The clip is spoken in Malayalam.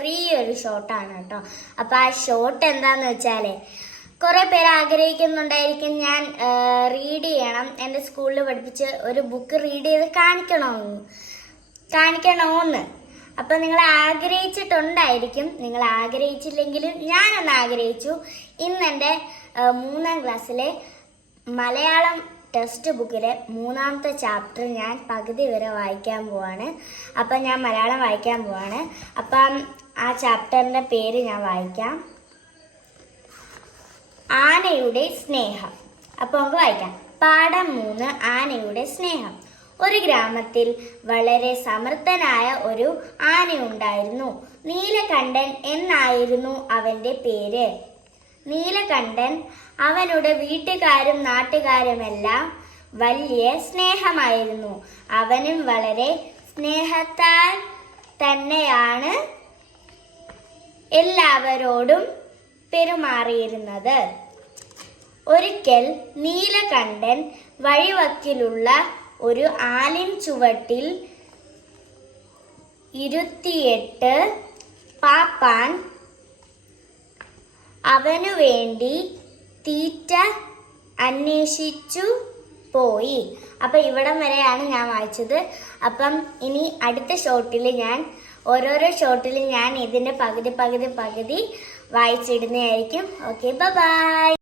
ചെറിയൊരു ഷോട്ടാണ് കേട്ടോ. അപ്പം ആ ഷോട്ട് എന്താന്ന് വെച്ചാൽ കുറേ പേര് ആഗ്രഹിക്കുന്നുണ്ടായിരിക്കും ഞാൻ റീഡ് ചെയ്യണം. എന്റെ സ്കൂളിൽ പഠിപ്പിച്ച് ഒരു ബുക്ക് റീഡ് ചെയ്ത് കാണിക്കണമെന്ന് കാണിക്കണമെന്ന് അപ്പം നിങ്ങൾ ആഗ്രഹിച്ചിട്ടുണ്ടായിരിക്കും. നിങ്ങൾ ആഗ്രഹിച്ചില്ലെങ്കിലും ഞാനൊന്ന് ആഗ്രഹിച്ചു. ഇന്ന് എന്റെ ആ, മൂന്നാം ക്ലാസ്സിലെ മലയാളം ടെക്സ്റ്റ് ബുക്കിലെ മൂന്നാമത്തെ ചാപ്റ്റർ ഞാൻ പകുതി വരെ വായിക്കാൻ പോവാണ്. അപ്പം ഞാൻ മലയാളം വായിക്കാൻ പോവാണ്. അപ്പം ആ ചാപ്റ്ററിന്റെ പേര് ഞാൻ വായിക്കാം. ആനയുടെ സ്നേഹം. അപ്പോൾ നമുക്ക് വായിക്കാം. പാഠം മൂന്ന് ആനയുടെ സ്നേഹം. ഒരു ഗ്രാമത്തിൽ വളരെ സമർത്ഥനായ ഒരു ആനയുണ്ടായിരുന്നു. നീലകണ്ഠൻ എന്നായിരുന്നു അവന്റെ പേര്. നീലകണ്ഠൻ അവനുടെ വീട്ടുകാരും നാട്ടുകാരുമെല്ലാം വലിയ സ്നേഹമായിരുന്നു. അവനും വളരെ സ്നേഹത്താൽ തന്നെയാണ് എല്ലാവരോടും പെരുമാറിയിരുന്നത്. ഒരിക്കൽ നീലകണ്ഠൻ വഴിവക്കിലുള്ള ഒരു ആലിൻ ചുവട്ടിൽ ഇരുത്തിയെട്ട് പാപ്പാൻ അവനു വേണ്ടി തീറ്റ അന്വേഷിച്ചു പോയി. അപ്പൊ ഇവിടം വരെയാണ് ഞാൻ വായിച്ചത്. അപ്പം ഇനി അടുത്ത ഷോട്ടിൽ ഞാൻ ഓരോരോ ഷോട്ടിൽ ഞാൻ ഇതിന്റെ പകുതി പകുതി പകുതി വായിച്ചിടുന്നതായിരിക്കും. Okay bye